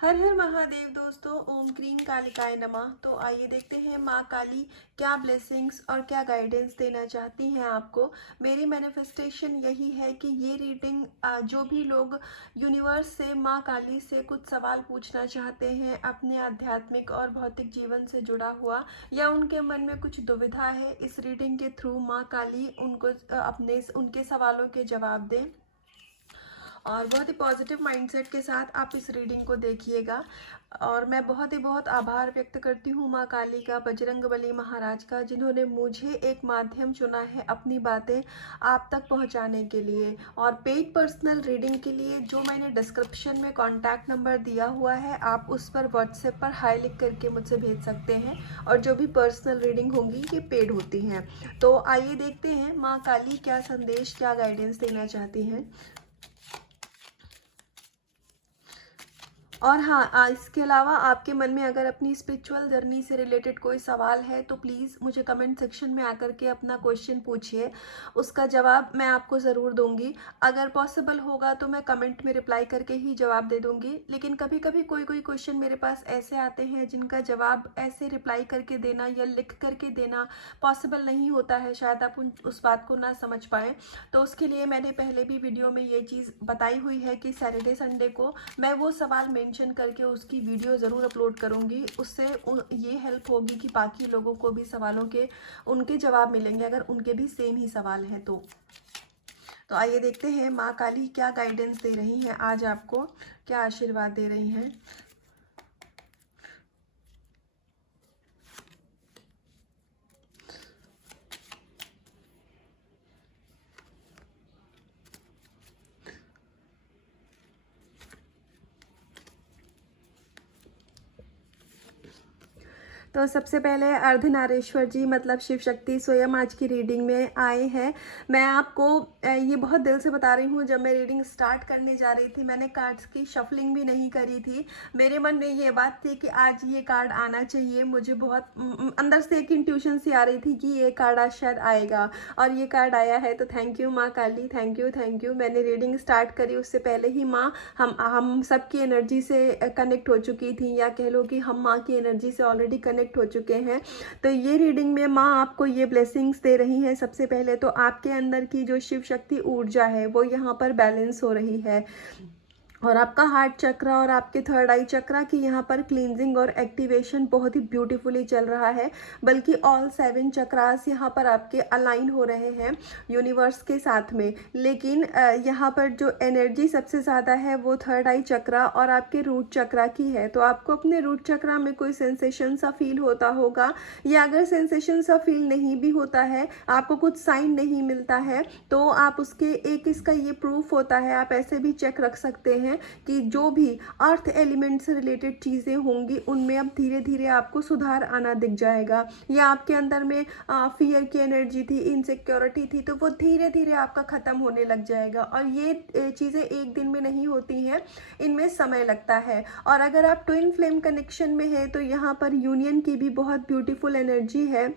हर हर महादेव दोस्तों, ओम क्रीम कालिकाय नमः। तो आइए देखते हैं माँ काली क्या ब्लेसिंग्स और क्या गाइडेंस देना चाहती हैं आपको। मेरी मैनिफेस्टेशन यही है कि ये रीडिंग जो भी लोग यूनिवर्स से माँ काली से कुछ सवाल पूछना चाहते हैं अपने आध्यात्मिक और भौतिक जीवन से जुड़ा हुआ, या उनके मन में कुछ दुविधा है, इस रीडिंग के थ्रू माँ काली उनको अपने उनके सवालों के जवाब दें। और बहुत ही पॉजिटिव माइंडसेट के साथ आप इस रीडिंग को देखिएगा। और मैं बहुत आभार व्यक्त करती हूँ माँ काली का, बजरंगबली महाराज का, जिन्होंने मुझे एक माध्यम चुना है अपनी बातें आप तक पहुँचाने के लिए। और पेड पर्सनल रीडिंग के लिए जो मैंने डिस्क्रिप्शन में कॉन्टैक्ट नंबर दिया हुआ है, आप उस पर व्हाट्सएप पर हाई लिख करके मुझसे भेज सकते हैं। और जो भी पर्सनल रीडिंग होंगी ये पेड होती हैं। तो आइए देखते हैं माँ काली क्या संदेश, क्या गाइडेंस देना चाहती हैं। और हाँ, इसके अलावा आपके मन में अगर अपनी स्पिरिचुअल जर्नी से रिलेटेड कोई सवाल है तो प्लीज़ मुझे कमेंट सेक्शन में आकर के अपना क्वेश्चन पूछिए, उसका जवाब मैं आपको ज़रूर दूंगी। अगर पॉसिबल होगा तो मैं कमेंट में रिप्लाई करके ही जवाब दे दूंगी, लेकिन कभी कभी कोई क्वेश्चन मेरे पास ऐसे आते हैं जिनका जवाब ऐसे रिप्लाई करके देना या लिख करके देना पॉसिबल नहीं होता है, शायद आप उस बात को ना समझ पाएँ। तो उसके लिए मैंने पहले भी वीडियो में ये चीज़ बताई हुई है कि सैटरडे संडे को मैं वो सवाल मेंशन करके उसकी वीडियो ज़रूर अपलोड करूँगी। उससे ये हेल्प होगी कि बाकी लोगों को भी सवालों के उनके जवाब मिलेंगे, अगर उनके भी सेम ही सवाल हैं तो आइए देखते हैं माँ काली क्या गाइडेंस दे रही हैं आज आपको, क्या आशीर्वाद दे रही हैं। तो सबसे पहले अर्धनारीश्वर जी मतलब शिव शक्ति स्वयं आज की रीडिंग में आए हैं। मैं आपको ये बहुत दिल से बता रही हूँ, जब मैं रीडिंग स्टार्ट करने जा रही थी मैंने कार्ड्स की शफलिंग भी नहीं करी थी। मेरे मन में ये बात थी कि आज ये कार्ड आना चाहिए, मुझे बहुत अंदर से एक इंट्यूशन सी आ रही थी कि ये कार्ड आज शायद आएगा, और ये कार्ड आया है। तो थैंक यू माँ काली, थैंक यू थैंक यू। मैंने रीडिंग स्टार्ट करी उससे पहले ही माँ हम सबकी एनर्जी से कनेक्ट हो चुकी थी, या कह लो कि हम माँ की एनर्जी से ऑलरेडी कनेक्ट हो चुके हैं। तो ये रीडिंग में माँ आपको ये ब्लेसिंग्स दे रही हैं। सबसे पहले तो आपके अंदर की जो शिव शक्ति ऊर्जा है वो यहाँ पर बैलेंस हो रही है, और आपका हार्ट चक्रा और आपके थर्ड आई चक्रा की यहाँ पर क्लींजिंग और एक्टिवेशन बहुत ही ब्यूटीफुली चल रहा है। बल्कि ऑल 7 चक्रास यहाँ पर आपके अलाइन हो रहे हैं यूनिवर्स के साथ में। लेकिन यहाँ पर जो एनर्जी सबसे ज़्यादा है वो थर्ड आई चक्रा और आपके रूट चक्रा की है। तो आपको अपने रूट चक्रा में कोई सेंसेशन सा फील होता होगा, या अगर सेंसेशन सा फील नहीं भी होता है, आपको कुछ साइन नहीं मिलता है, तो आप उसके एक इसका ये प्रूफ होता है, आप ऐसे भी चेक रख सकते हैं कि जो भी अर्थ एलिमेंट से रिलेटेड चीज़ें होंगी उनमें अब धीरे धीरे आपको सुधार आना दिख जाएगा। या आपके अंदर में फियर की एनर्जी थी, इनसिक्योरिटी थी, तो वो धीरे धीरे आपका ख़त्म होने लग जाएगा। और ये चीज़ें एक दिन में नहीं होती हैं, इनमें समय लगता है। और अगर आप ट्विन फ्लेम कनेक्शन में है तो यहाँ पर यूनियन की भी बहुत ब्यूटीफुल एनर्जी है।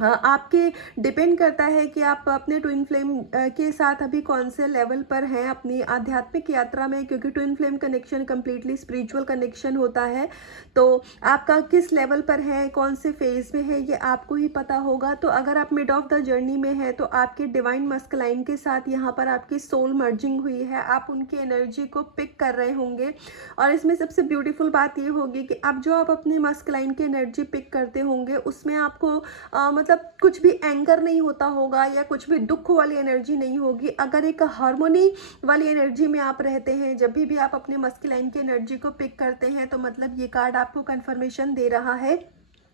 आपके डिपेंड करता है कि आप अपने ट्विन फ्लेम के साथ अभी कौन से लेवल पर हैं अपनी आध्यात्मिक यात्रा में, क्योंकि twin flame connection completely spiritual connection होता है। तो आपका किस लेवल पर है, कौन से फेज में है, ये आपको ही पता होगा। तो अगर आप मिड ऑफ द जर्नी में है तो आपके डिवाइन मस्कुलाइन के साथ यहाँ पर आपकी सोल मर्जिंग हुई है, आप उनकी एनर्जी को पिक कर रहे होंगे। और इसमें सबसे ब्यूटीफुल बात ये होगी कि अब जो आप अपने मस्कुलाइन की एनर्जी पिक करते होंगे उसमें आपको मतलब कुछ भी एंगर नहीं होता होगा, या कुछ भी दुख वाली एनर्जी नहीं होगी। अगर एक हार्मोनी वाली एनर्जी में आप रहते हैं, जब भी आप अपने मस्कुलाइन की एनर्जी को पिक करते हैं, तो मतलब ये कार्ड आपको कंफर्मेशन दे रहा है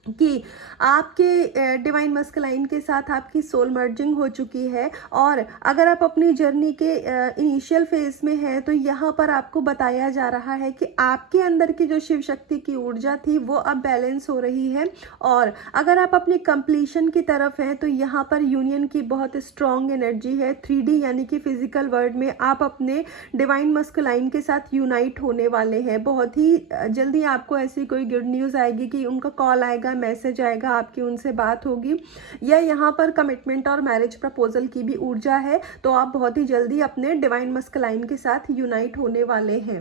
कि आपके डिवाइन मस्कुलाइन के साथ आपकी सोल मर्जिंग हो चुकी है। और अगर आप अपनी जर्नी के इनिशियल फेज में हैं तो यहाँ पर आपको बताया जा रहा है कि आपके अंदर की जो शिव शक्ति की ऊर्जा थी वो अब बैलेंस हो रही है। और अगर आप अपनी कंप्लीशन की तरफ हैं तो यहाँ पर यूनियन की बहुत स्ट्रॉन्ग एनर्जी है। 3D यानी कि फिजिकल वर्ल्ड में आप अपने डिवाइन मस्कुलाइन के साथ यूनाइट होने वाले हैं। बहुत ही जल्दी आपको ऐसी कोई गुड न्यूज़ आएगी कि उनका कॉल आएगा, मैसेज आएगा, आपकी उनसे बात होगी, या यहाँ पर कमिटमेंट और मैरिज प्रपोजल की भी ऊर्जा है। तो आप बहुत ही जल्दी अपने डिवाइन मस्कुलाइन के साथ यूनाइट होने वाले हैं।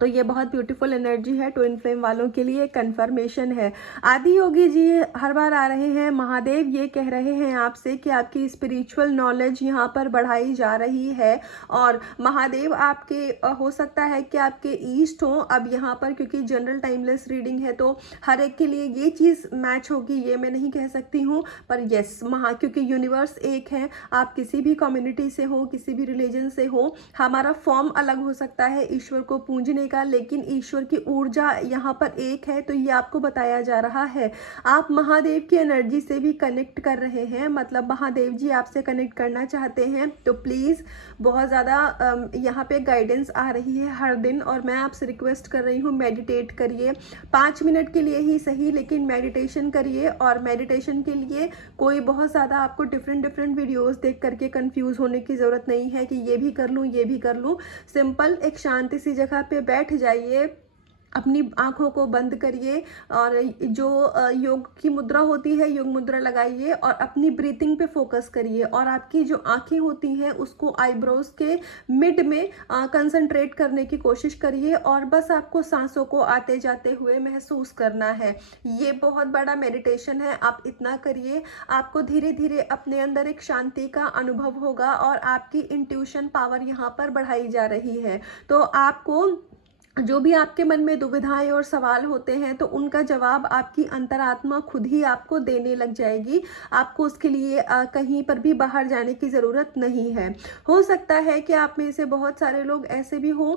तो ये बहुत ब्यूटीफुल एनर्जी है ट्विन फ्लेम वालों के लिए, कंफर्मेशन है। आदि योगी जी हर बार आ रहे हैं। महादेव ये कह रहे हैं आपसे कि आपकी स्पिरिचुअल नॉलेज यहाँ पर बढ़ाई जा रही है और महादेव आपके हो सकता है कि आपके ईस्ट हो अब यहाँ पर, क्योंकि जनरल टाइमलेस रीडिंग है तो हर एक के लिए ये चीज़ मैच होगी ये मैं नहीं कह सकती हूँ, पर यस क्योंकि यूनिवर्स एक है, आप किसी भी कम्युनिटी से हो, किसी भी रिलीजन से हो, हमारा फॉर्म अलग हो सकता है ईश्वर को पूजने का, लेकिन ईश्वर की ऊर्जा यहाँ पर एक है। तो ये आपको बताया जा रहा है आप महादेव की एनर्जी से भी कनेक्ट कर रहे हैं, मतलब महादेव जी आपसे कनेक्ट करना चाहते हैं। तो प्लीज़ बहुत ज़्यादा यहाँ पे गाइडेंस आ रही है हर दिन और मैं आपसे रिक्वेस्ट कर रही हूँ मेडिटेट करिए 5 मिनट के लिए ही सही, लेकिन मेडिटेशन करिए। और मेडिटेशन के लिए कोई बहुत ज़्यादा आपको डिफरेंट वीडियोस देख करके कंफ्यूज होने की ज़रूरत नहीं है कि ये भी कर लूँ ये भी कर लूँ। सिंपल एक शांति सी जगह पे बैठ जाइए, अपनी आंखों को बंद करिए और जो योग की मुद्रा होती है योग मुद्रा लगाइए और अपनी ब्रीथिंग पे फोकस करिए और आपकी जो आंखें होती हैं उसको आईब्रोज के मिड में कंसंट्रेट करने की कोशिश करिए और बस आपको सांसों को आते जाते हुए महसूस करना है। ये बहुत बड़ा मेडिटेशन है, आप इतना करिए, आपको धीरे धीरे अपने अंदर एक शांति का अनुभव होगा और आपकी इंट्यूशन पावर यहाँ पर बढ़ाई जा रही है। तो आपको जो भी आपके मन में दुविधाएं और सवाल होते हैं तो उनका जवाब आपकी अंतरात्मा खुद ही आपको देने लग जाएगी। आपको उसके लिए कहीं पर भी बाहर जाने की ज़रूरत नहीं है। हो सकता है कि आप में से बहुत सारे लोग ऐसे भी हों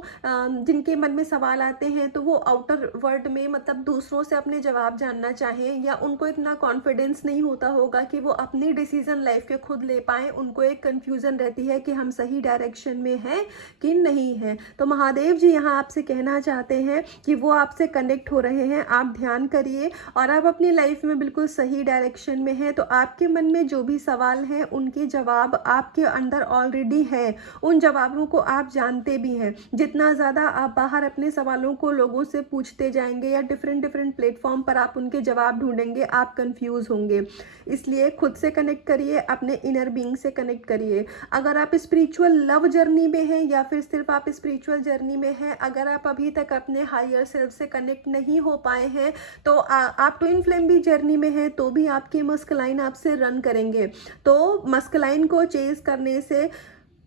जिनके मन में सवाल आते हैं तो वो आउटर वर्ड में मतलब दूसरों से अपने जवाब जानना चाहें या उनको इतना कॉन्फिडेंस नहीं होता होगा कि वो अपनी डिसीजन लाइफ के खुद ले पाएँ। उनको एक कन्फ्यूज़न रहती है कि हम सही डायरेक्शन में हैं कि नहीं है। तो महादेव जी यहाँ आपसे कहना चाहते हैं कि वो आपसे कनेक्ट हो रहे हैं, आप ध्यान करिए और आप अपनी लाइफ में बिल्कुल सही डायरेक्शन में हैं। तो आपके मन में जो भी सवाल हैं उनके जवाब आपके अंदर ऑलरेडी है, उन जवाबों को आप जानते भी हैं। जितना ज़्यादा आप बाहर अपने सवालों को लोगों से पूछते जाएंगे या डिफरेंट प्लेटफॉर्म पर आप उनके जवाब ढूंढेंगे, आप कंफ्यूज होंगे। इसलिए खुद से कनेक्ट करिए, अपने इनर बीइंग से कनेक्ट करिए। अगर आप स्पिरिचुअल लव जर्नी में हैं या फिर सिर्फ आप स्पिरिचुअल जर्नी में हैं, अगर आप अभी तक अपने हायर सेल्फ से कनेक्ट नहीं हो पाए हैं तो आप ट्विन फ्लेम भी जर्नी में हैं तो भी आपकी मस्कुलाइन आपसे रन करेंगे। तो मस्कुलाइन को चेज करने से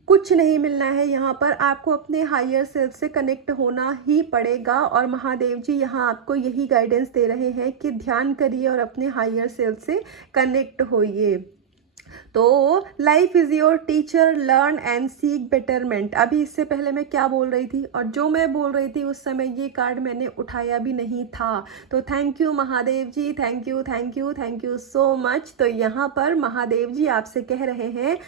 कुछ नहीं मिलना है, यहाँ पर आपको अपने हायर सेल्फ से कनेक्ट होना ही पड़ेगा। और महादेव जी यहाँ आपको यही गाइडेंस दे रहे हैं कि ध्यान करिए और अपने हायर सेल्फ से कनेक्ट होइए। तो life is your teacher, learn and seek betterment. अभी इससे पहले मैं क्या बोल रही थी और जो मैं बोल रही थी उस समय ये कार्ड मैंने उठाया भी नहीं था। तो thank you Mahadev ji, thank you so much. तो यहाँ पर महादेव जी आपसे कह रहे हैं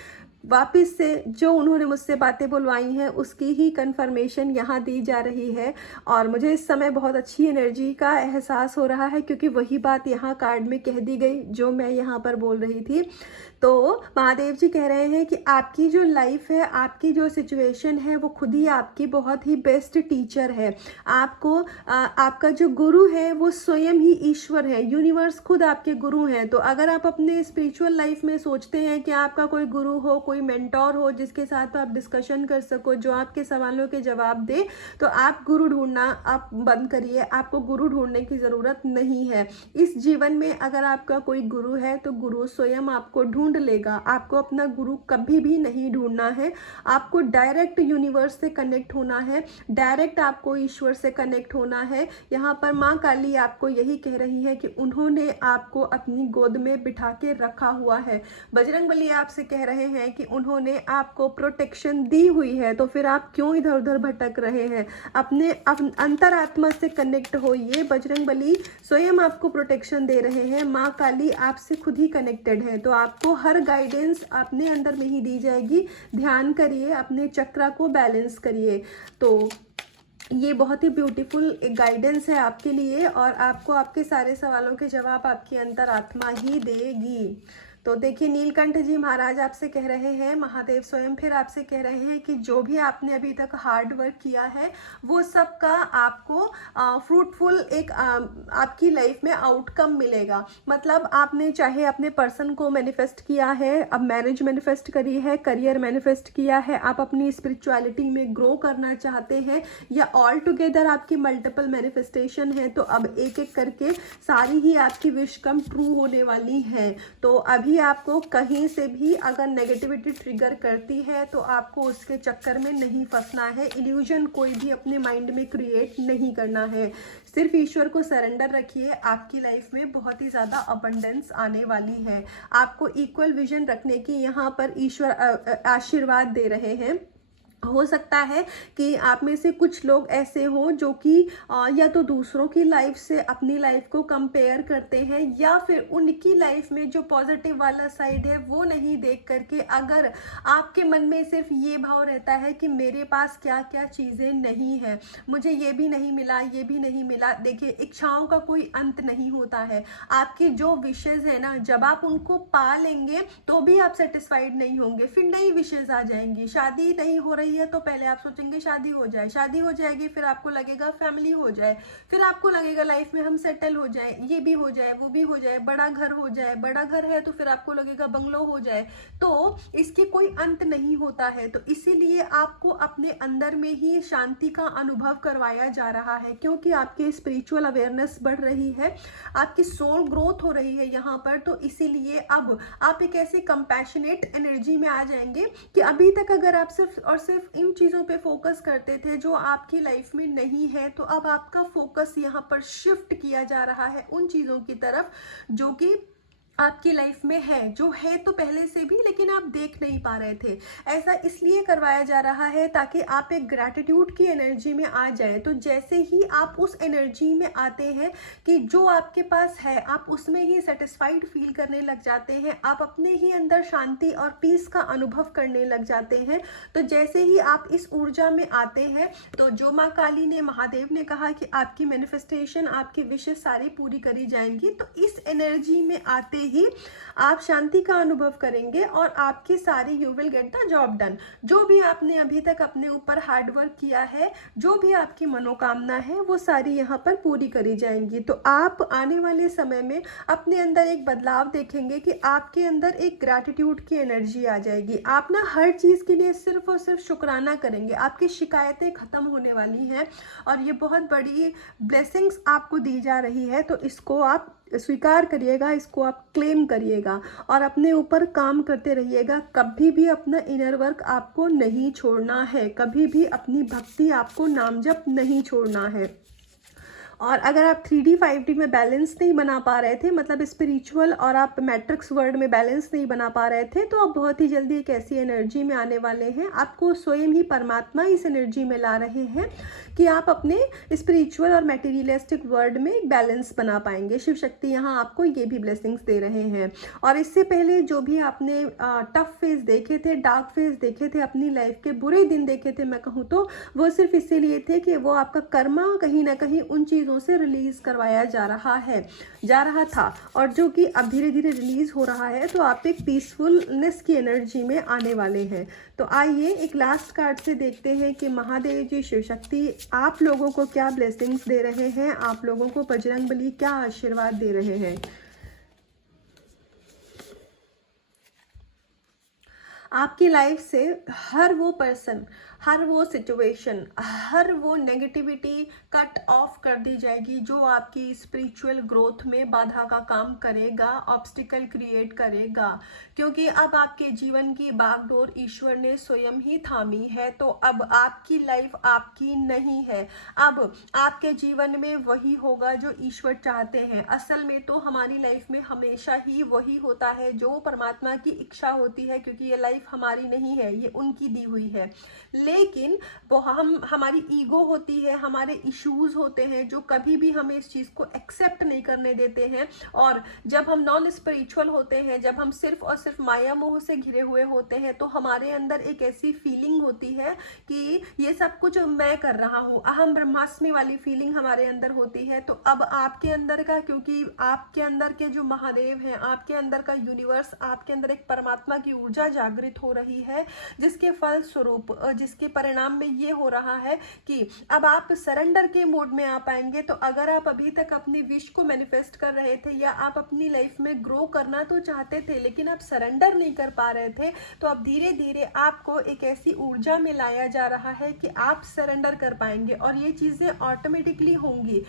वापस से जो उन्होंने मुझसे बातें बुलवाई हैं उसकी ही कंफर्मेशन यहाँ दी जा रही है और मुझे इस समय बहुत अच्छी एनर्जी का एहसास हो रहा है क्योंकि वही बात यहाँ कार्ड में कह दी गई जो मैं यहाँ पर बोल रही थी। तो महादेव जी कह रहे हैं कि आपकी जो लाइफ है, आपकी जो सिचुएशन है वो खुद ही आपकी बहुत ही बेस्ट टीचर है। आपको आपका जो गुरु है वो स्वयं ही ईश्वर है, यूनिवर्स खुद आपके गुरु हैं। तो अगर आप अपने स्पिरिचुअल लाइफ में सोचते हैं कि आपका कोई गुरु हो, कोई मेंटोर हो जिसके साथ आप डिस्कशन कर सको, जो आपके सवालों के जवाब दे, तो आप गुरु ढूंढना आप बंद करिए। आपको गुरु ढूंढने की ज़रूरत नहीं है। इस जीवन में अगर आपका कोई गुरु है तो गुरु स्वयं आपको ढूंढ लेगा। आपको अपना गुरु कभी भी नहीं ढूंढना है, आपको डायरेक्ट यूनिवर्स से कनेक्ट होना है, डायरेक्ट आपको ईश्वर से कनेक्ट होना है। यहाँ पर माँ काली आपको यही कह रही है कि उन्होंने आपको अपनी गोद में बिठा के रखा हुआ है। बजरंगबली आपसे कह रहे हैं कि उन्होंने आपको प्रोटेक्शन दी हुई है, तो फिर आप क्यों इधर उधर भटक रहे हैं? अपने अंतरात्मा से कनेक्ट होइए। बजरंगबली स्वयं आपको प्रोटेक्शन दे रहे हैं, माँ काली आपसे खुद ही कनेक्टेड है। तो आपको हर गाइडेंस अपने अंदर में ही दी जाएगी। ध्यान करिए, अपने चक्रा को बैलेंस करिए। तो ये बहुत ही ब्यूटीफुल एक गाइडेंस है आपके लिए और आपको आपके सारे सवालों के जवाब आपकी अंतरात्मा ही देगी। तो देखिए नीलकंठ जी महाराज आपसे कह रहे हैं, महादेव स्वयं फिर आपसे कह रहे हैं कि जो भी आपने अभी तक हार्ड वर्क किया है वो सब का आपको फ्रूटफुल एक आपकी लाइफ में आउटकम मिलेगा। मतलब आपने चाहे अपने पर्सन को मैनिफेस्ट किया है, अब मैरिज मैनिफेस्ट करी है, करियर मैनिफेस्ट किया है, आप अपनी स्पिरिचुअलिटी में ग्रो करना चाहते हैं, या ऑल टुगेदर आपकी मल्टीपल मैनिफेस्टेशन है, तो अब एक एक करके सारी ही आपकी विश कम ट्रू होने वाली है। तो अभी आपको कहीं से भी अगर नेगेटिविटी ट्रिगर करती है तो आपको उसके चक्कर में नहीं फंसना है, इल्यूजन कोई भी अपने माइंड में क्रिएट नहीं करना है। सिर्फ ईश्वर को सरेंडर रखिए, आपकी लाइफ में बहुत ही ज़्यादा अबंडेंस आने वाली है। आपको इक्वल विजन रखने की यहाँ पर ईश्वर आशीर्वाद दे रहे हैं। हो सकता है कि आप में से कुछ लोग ऐसे हों जो कि या तो दूसरों की लाइफ से अपनी लाइफ को कंपेयर करते हैं, या फिर उनकी लाइफ में जो पॉजिटिव वाला साइड है वो नहीं देख करके अगर आपके मन में सिर्फ ये भाव रहता है कि मेरे पास क्या क्या चीज़ें नहीं है, मुझे ये भी नहीं मिला, ये भी नहीं मिला। देखिए इच्छाओं का कोई अंत नहीं होता है। आपकी जो विशेज़ है ना, जब आप उनको पा लेंगे तो भी आप सेटिस्फाइड नहीं होंगे, फिर नई विशेज़ आ जाएंगी। शादी नहीं हो रही है तो पहले आप सोचेंगे शादी हो जाए, शादी हो जाएगी, फिर आपको लगेगा फैमिली हो जाए, फिर आपको लगेगा लाइफ में हम सेटल हो जाए, ये भी हो जाए, वो भी हो जाए, बड़ा घर हो जाए, बड़ा घर है तो फिर आपको लगेगा बंगलो हो जाए। तो इसके कोई अंत नहीं होता है। तो इसीलिए आपको अपने अंदर में ही शांति का अनुभव करवाया जा रहा है, क्योंकि आपकी स्पिरिचुअल अवेयरनेस बढ़ रही है, आपकी सोल ग्रोथ हो रही है यहाँ पर। तो इसीलिए अब आप एक ऐसे कंपैशनेट एनर्जी में आ जाएंगे कि अभी तक अगर आप सिर्फ और सिर्फ इन चीज़ों पे फोकस करते थे जो आपकी लाइफ में नहीं है, तो अब आपका फोकस यहाँ पर शिफ्ट किया जा रहा है उन चीज़ों की तरफ जो कि आपकी लाइफ में है, जो है तो पहले से भी लेकिन आप देख नहीं पा रहे थे। ऐसा इसलिए करवाया जा रहा है ताकि आप एक ग्रैटिट्यूड की एनर्जी में आ जाए। तो जैसे ही आप उस एनर्जी में आते हैं कि जो आपके पास है आप उसमें ही सेटिस्फाइड फील करने लग जाते हैं, आप अपने ही अंदर शांति और पीस का अनुभव करने लग जाते हैं। तो जैसे ही आप इस ऊर्जा में आते हैं तो जो माँ काली ने, महादेव ने कहा कि आपकी मैनिफेस्टेशन, आपकी विशेष सारी पूरी करी जाएंगी। तो इस एनर्जी में आते ही आप शांति का अनुभव करेंगे और आपकी सारी you will get the job done. जो भी आपने अभी तक अपने ऊपर हार्ड वर्क किया है, जो भी आपकी मनोकामना है, वो सारी यहाँ पर पूरी करी जाएंगी। तो आप आने वाले समय में अपने अंदर एक बदलाव देखेंगे कि आपके अंदर एक ग्रैटिट्यूड की एनर्जी आ जाएगी। आप ना हर चीज़ के लिए सिर्फ और सिर्फ शुक्राना करेंगे, आपकी शिकायतें खत्म होने वाली हैं और ये बहुत बड़ी ब्लेसिंग्स आपको दी जा रही है। तो इसको आप स्वीकार करिएगा, इसको आप क्लेम करिएगा और अपने ऊपर काम करते रहिएगा। कभी भी अपना इनर वर्क आपको नहीं छोड़ना है, कभी भी अपनी भक्ति आपको नाम जप नहीं छोड़ना है। और अगर आप 3D 5D में बैलेंस नहीं बना पा रहे थे, मतलब स्पिरिचुअल और आप मैट्रिक्स वर्ल्ड में बैलेंस नहीं बना पा रहे थे, तो आप बहुत ही जल्दी एक ऐसी एनर्जी में आने वाले हैं, आपको स्वयं ही परमात्मा इस एनर्जी में ला रहे हैं कि आप अपने स्पिरिचुअल और मटेरियलिस्टिक वर्ल्ड में एक बैलेंस बना पाएंगे। शिव शक्ति यहाँ आपको ये भी ब्लेसिंग्स दे रहे हैं। और इससे पहले जो भी आपने टफ फेज देखे थे, डार्क फेज देखे थे, अपनी लाइफ के बुरे दिन देखे थे, मैं कहूँ तो वो सिर्फ इसीलिए थे कि वो आपका कर्मा कहीं ना कहीं उन चीज़ों से रिलीज करवाया जा रहा था, और जो कि अब धीरे धीरे रिलीज हो रहा है। तो आप एक पीसफुलनेस की एनर्जी में आने वाले हैं। तो आइए एक लास्ट कार्ड से देखते हैं कि महादेव जी, शिव शक्ति आप लोगों को क्या ब्लेसिंग्स दे रहे हैं, आप लोगों को बजरंगबली क्या आशीर्वाद दे रहे हैं। आपकी लाइफ से हर वो पर्सन, हर वो सिचुएशन, हर वो नेगेटिविटी कट ऑफ कर दी जाएगी जो आपकी स्पिरिचुअल ग्रोथ में बाधा का काम करेगा, ऑब्स्टिकल क्रिएट करेगा। क्योंकि अब आपके जीवन की बागडोर ईश्वर ने स्वयं ही थामी है। तो अब आपकी लाइफ आपकी नहीं है, अब आपके जीवन में वही होगा जो ईश्वर चाहते हैं। असल में तो हमारी लाइफ में हमेशा ही वही होता है जो परमात्मा की इच्छा होती है, क्योंकि ये लाइफ हमारी नहीं है, ये उनकी दी हुई है। लेकिन वो हमारी ईगो होती है, हमारे इश्यूज होते हैं जो कभी भी हमें इस चीज़ को एक्सेप्ट नहीं करने देते हैं। और जब हम नॉन स्पिरिचुअल होते हैं, जब हम सिर्फ और सिर्फ माया मोह से घिरे हुए होते हैं, तो हमारे अंदर एक ऐसी फीलिंग होती है कि ये सब कुछ मैं कर रहा हूँ, अहम ब्रह्मास्मि वाली फीलिंग हमारे अंदर होती है। तो अब आपके अंदर का, क्योंकि आपके अंदर के जो महादेव हैं, आपके अंदर का यूनिवर्स, आपके अंदर एक परमात्मा की ऊर्जा जागृत हो रही है, जिसके फल स्वरूप, जिसके परिणाम में ये हो रहा है कि अब आप सरेंडर के मोड में आ पाएंगे। तो अगर आप अभी तक अपनी विश को मैनिफेस्ट कर रहे थे या आप अपनी लाइफ में ग्रो करना तो चाहते थे लेकिन आप सरेंडर नहीं कर पा रहे थे, तो अब धीरे धीरे आपको एक ऐसी ऊर्जा में लाया जा रहा है कि आप सरेंडर कर पाएंगे और ये चीज़ें ऑटोमेटिकली होंगी,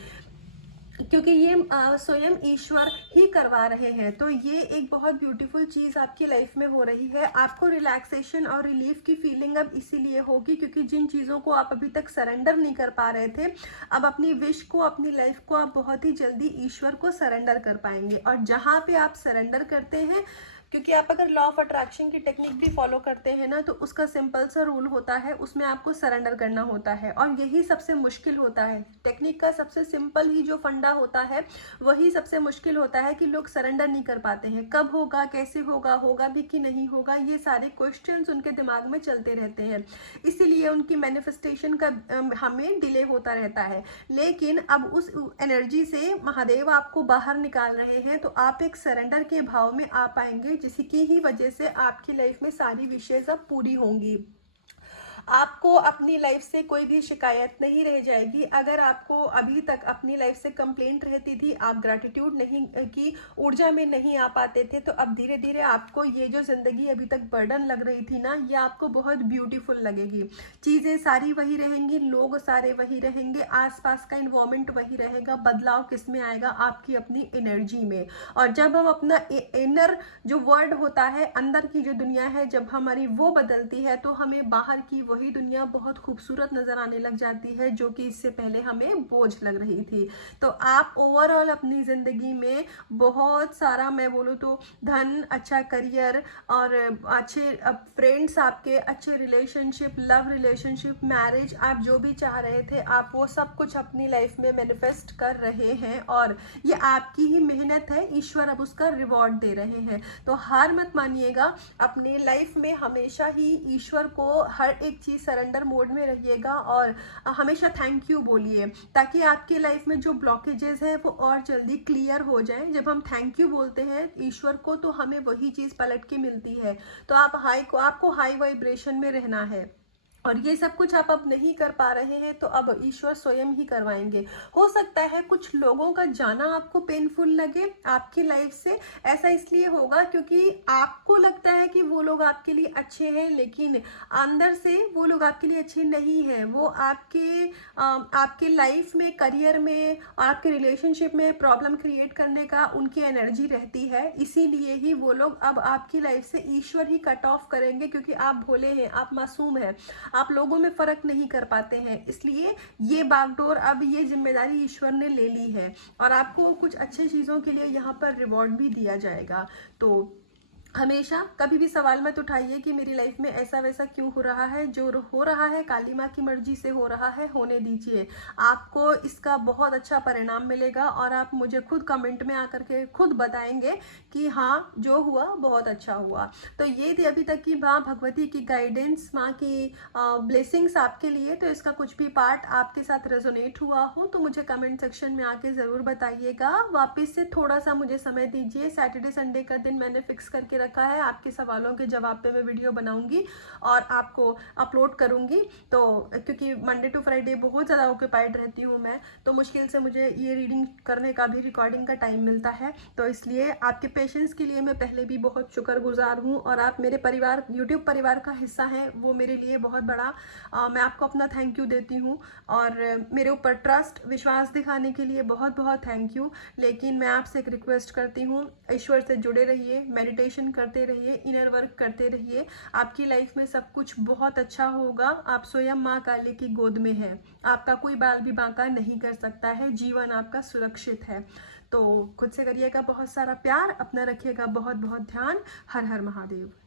क्योंकि ये स्वयं ईश्वर ही करवा रहे हैं। तो ये एक बहुत ब्यूटीफुल चीज़ आपकी लाइफ में हो रही है। आपको रिलैक्सेशन और रिलीफ की फीलिंग अब इसीलिए होगी क्योंकि जिन चीज़ों को आप अभी तक सरेंडर नहीं कर पा रहे थे, अब अपनी विश को, अपनी लाइफ को आप बहुत ही जल्दी ईश्वर को सरेंडर कर पाएंगे। और जहाँ पे आप सरेंडर करते हैं, क्योंकि आप अगर लॉ ऑफ अट्रैक्शन की टेक्निक भी फॉलो करते हैं ना, तो उसका सिंपल सा रूल होता है, उसमें आपको सरेंडर करना होता है और यही सबसे मुश्किल होता है। टेक्निक का सबसे सिंपल ही जो फंडा होता है वही सबसे मुश्किल होता है कि लोग सरेंडर नहीं कर पाते हैं। कब होगा, कैसे होगा, होगा भी कि नहीं होगा, ये सारे क्वेश्चंस उनके दिमाग में चलते रहते हैं, इसीलिए उनकी मैनिफेस्टेशन का हमें डिले होता रहता है। लेकिन अब उस एनर्जी से महादेव आपको बाहर निकाल रहे हैं, तो आप एक सरेंडर के भाव में आ पाएंगे, जिसकी ही वजह से आपकी लाइफ में सारी विशेष अब पूरी होंगी। आपको अपनी लाइफ से कोई भी शिकायत नहीं रह जाएगी। अगर आपको अभी तक अपनी लाइफ से कंप्लेंट रहती थी, आप ग्रैटिट्यूड नहीं की ऊर्जा में नहीं आ पाते थे, तो अब धीरे धीरे आपको ये जो जिंदगी अभी तक बर्डन लग रही थी ना, ये आपको बहुत ब्यूटीफुल लगेगी। चीज़ें सारी वही रहेंगी, लोग सारे वही रहेंगे, आसपास का इन्वायरमेंट वही रहेगा। बदलाव किस में आएगा? आपकी अपनी एनर्जी में। और जब हम अपना इनर जो वर्ल्ड होता है, अंदर की जो दुनिया है, जब हमारी वो बदलती है, तो हमें बाहर की वही दुनिया बहुत खूबसूरत नजर आने लग जाती है, जो कि इससे पहले हमें बोझ लग रही थी। तो आप ओवरऑल अपनी जिंदगी में बहुत सारा, मैं बोलूँ तो धन, अच्छा करियर और अच्छे फ्रेंड्स, आपके अच्छे रिलेशनशिप, लव रिलेशनशिप, मैरिज, आप जो भी चाह रहे थे, आप वो सब कुछ अपनी लाइफ में मैनिफेस्ट कर रहे हैं और ये आपकी ही मेहनत है, ईश्वर अब उसका रिवॉर्ड दे रहे हैं। तो हार मत मानिएगा, अपनी लाइफ में हमेशा ही ईश्वर को हर एक चीज सरेंडर मोड में रहिएगा और हमेशा थैंक यू बोलिए, ताकि आपकी लाइफ में जो ब्लॉकेजेस है वो और जल्दी क्लियर हो जाए। जब हम थैंक यू बोलते हैं ईश्वर को, तो हमें वही चीज पलट के मिलती है। तो आपको हाई वाइब्रेशन में रहना है और ये सब कुछ आप अब नहीं कर पा रहे हैं, तो अब ईश्वर स्वयं ही करवाएंगे। हो सकता है कुछ लोगों का जाना आपको पेनफुल लगे आपकी लाइफ से, ऐसा इसलिए होगा क्योंकि आपको लगता है कि वो लोग आपके लिए अच्छे हैं, लेकिन अंदर से वो लोग आपके लिए अच्छे नहीं हैं। वो आपके लाइफ में, करियर में और आपके रिलेशनशिप में प्रॉब्लम क्रिएट करने का उनकी एनर्जी रहती है, इसीलिए ही वो लोग अब आपकी लाइफ से ईश्वर ही कट ऑफ करेंगे, क्योंकि आप भोले हैं, आप मासूम हैं, आप लोगों में फर्क नहीं कर पाते हैं। इसलिए ये बागडोर, अब ये जिम्मेदारी ईश्वर ने ले ली है और आपको कुछ अच्छी चीज़ों के लिए यहाँ पर रिवॉर्ड भी दिया जाएगा। तो हमेशा कभी भी सवाल मत उठाइए कि मेरी लाइफ में ऐसा वैसा क्यों हो रहा है। जो हो रहा है काली माँ की मर्जी से हो रहा है, होने दीजिए। आपको इसका बहुत अच्छा परिणाम मिलेगा और आप मुझे खुद कमेंट में आकर के खुद बताएंगे कि हाँ, जो हुआ बहुत अच्छा हुआ। तो ये थी अभी तक की माँ भगवती की गाइडेंस, माँ की ब्लेसिंग्स आपके लिए। तो इसका कुछ भी पार्ट आपके साथ रेजोनेट हुआ हो तो मुझे कमेंट सेक्शन में आके ज़रूर बताइएगा। वापस से थोड़ा सा मुझे समय दीजिए। सैटरडे संडे का दिन मैंने फिक्स करके रखा है, आपके सवालों के जवाब पे मैं वीडियो बनाऊंगी और आपको अपलोड करूंगी। तो क्योंकि मंडे टू फ्राइडे बहुत ज़्यादा ऑक्यूपाइड रहती हूँ मैं, तो मुश्किल से मुझे ये रीडिंग करने का भी, रिकॉर्डिंग का टाइम मिलता है। तो इसलिए आपके पेशेंस के लिए मैं पहले भी बहुत शुक्रगुजार हूँ और आप मेरे परिवार, यूट्यूब परिवार का हिस्सा हैं, वो मेरे लिए बहुत बड़ा, मैं आपको अपना थैंक यू देती हूँ और मेरे ऊपर ट्रस्ट, विश्वास दिखाने के लिए बहुत बहुत थैंक यू। लेकिन मैं आपसे एक रिक्वेस्ट करती हूँ, ईश्वर से जुड़े रहिए, मेडिटेशन करते रहिए, इनर वर्क करते रहिए। आपकी लाइफ में सब कुछ बहुत अच्छा होगा। आप स्वयं माँ काली की गोद में हैं, आपका कोई बाल भी बांका नहीं कर सकता है, जीवन आपका सुरक्षित है। तो खुद से करिएगा बहुत सारा प्यार, अपना रखिएगा बहुत बहुत ध्यान। हर हर महादेव।